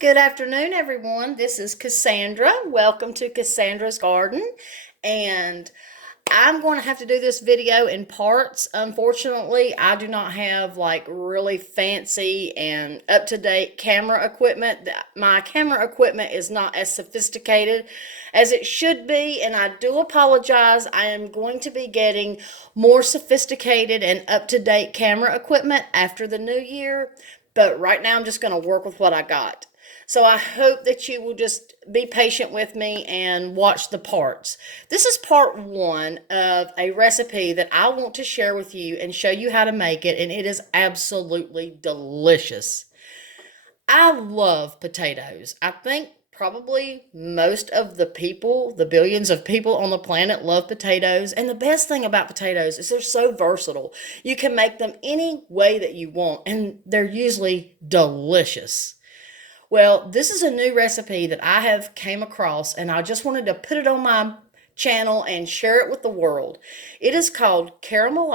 Good afternoon, everyone. This is Cassandra. Welcome to Cassandra's Garden. And I'm going to have to do this video in parts. Unfortunately, I do not have like really fancy and up-to-date camera equipment. My camera equipment is not as sophisticated as it should be, and I do apologize. I am going to be getting more sophisticated and up-to-date camera equipment after the new year, but right now I'm just going to work with what I got. So I hope that you will just be patient with me and watch the parts. This is part one of a recipe that I want to share with you and show you how to make it, and it is absolutely delicious. I love potatoes. I think probably most of the people, the billions of people on the planet, love potatoes. And the best thing about potatoes is they're so versatile. You can make them any way that you want, and they're usually delicious. Well, this is a new recipe that I have came across, and I just wanted to put it on my channel and share it with the world. It is called Dijon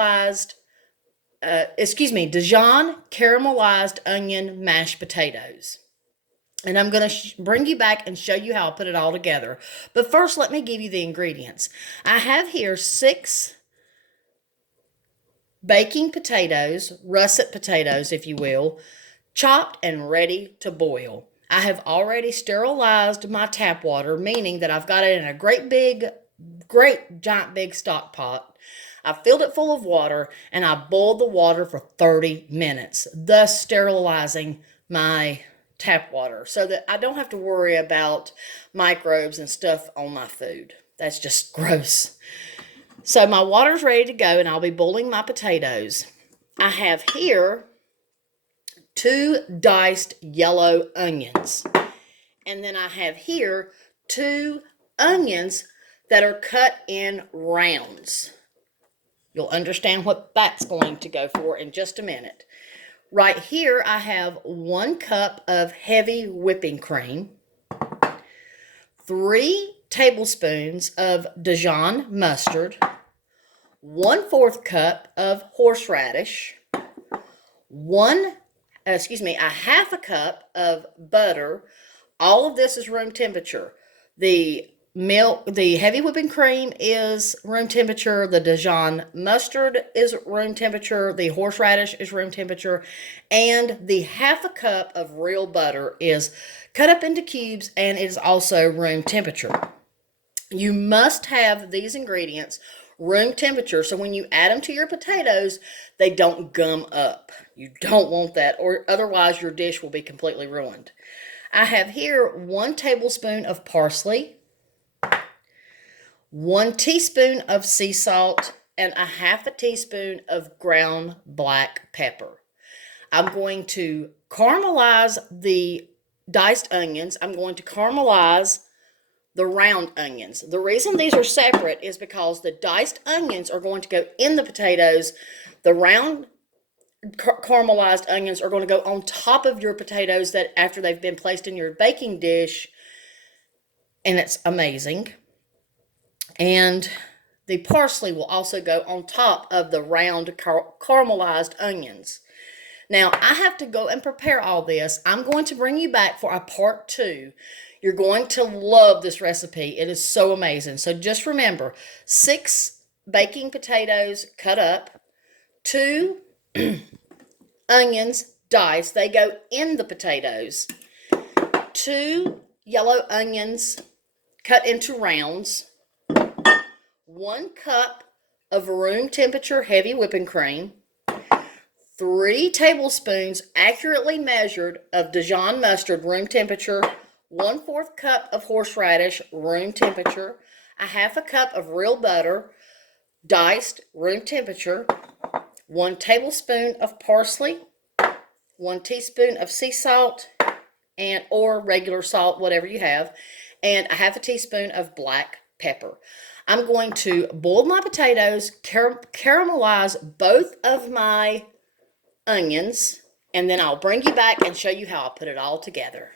caramelized onion mashed potatoes. And I'm going to bring you back and show you how I put it all together. But first, let me give you the ingredients. I have here 6 baking potatoes, russet potatoes, if you will, chopped and ready to boil. I have already sterilized my tap water, meaning that I've got it in a great giant big stock pot. I filled it full of water and I boiled the water for 30 minutes, thus sterilizing my tap water so that I don't have to worry about microbes and stuff on my food. That's just gross. So my water's ready to go and I'll be boiling my potatoes. I have here 2 diced yellow onions. And then I have here 2 onions that are cut in rounds. You'll understand what that's going to go for in just a minute. Right here, I have 1 cup of heavy whipping cream, 3 tablespoons of Dijon mustard, 1/4 cup of horseradish, a half a cup of butter. All of this is room temperature. The heavy whipping cream is room temperature. The Dijon mustard is room temperature. The horseradish is room temperature. And the half a cup of real butter is cut up into cubes and is also room temperature. You must have these ingredients room temperature, so when you add them to your potatoes, they don't gum up. You don't want that, or otherwise your dish will be completely ruined. I have here 1 tablespoon of parsley, 1 teaspoon of sea salt, and a half a teaspoon of ground black pepper. I'm going to caramelize the diced onions. I'm going to caramelize the round onions. The reason these are separate is because the diced onions are going to go in the potatoes. The round caramelized onions are going to go on top of your potatoes that after they've been placed in your baking dish, and it's amazing. And the parsley will also go on top of the round caramelized onions. Now, I have to go and prepare all this. I'm going to bring you back for a part 2. You're going to love this recipe. It is so amazing. So just remember, 6 baking potatoes cut up, 2 onions diced. They go in the potatoes. 2 yellow onions cut into rounds. 1 cup of room temperature heavy whipping cream. 3 tablespoons accurately measured of Dijon mustard room temperature. 1/4 cup of horseradish, room temperature, a half a cup of real butter, diced, room temperature, 1 tablespoon of parsley, 1 teaspoon of sea salt, or regular salt, whatever you have, and a half a teaspoon of black pepper. I'm going to boil my potatoes, caramelize both of my onions, and then I'll bring you back and show you how I put it all together.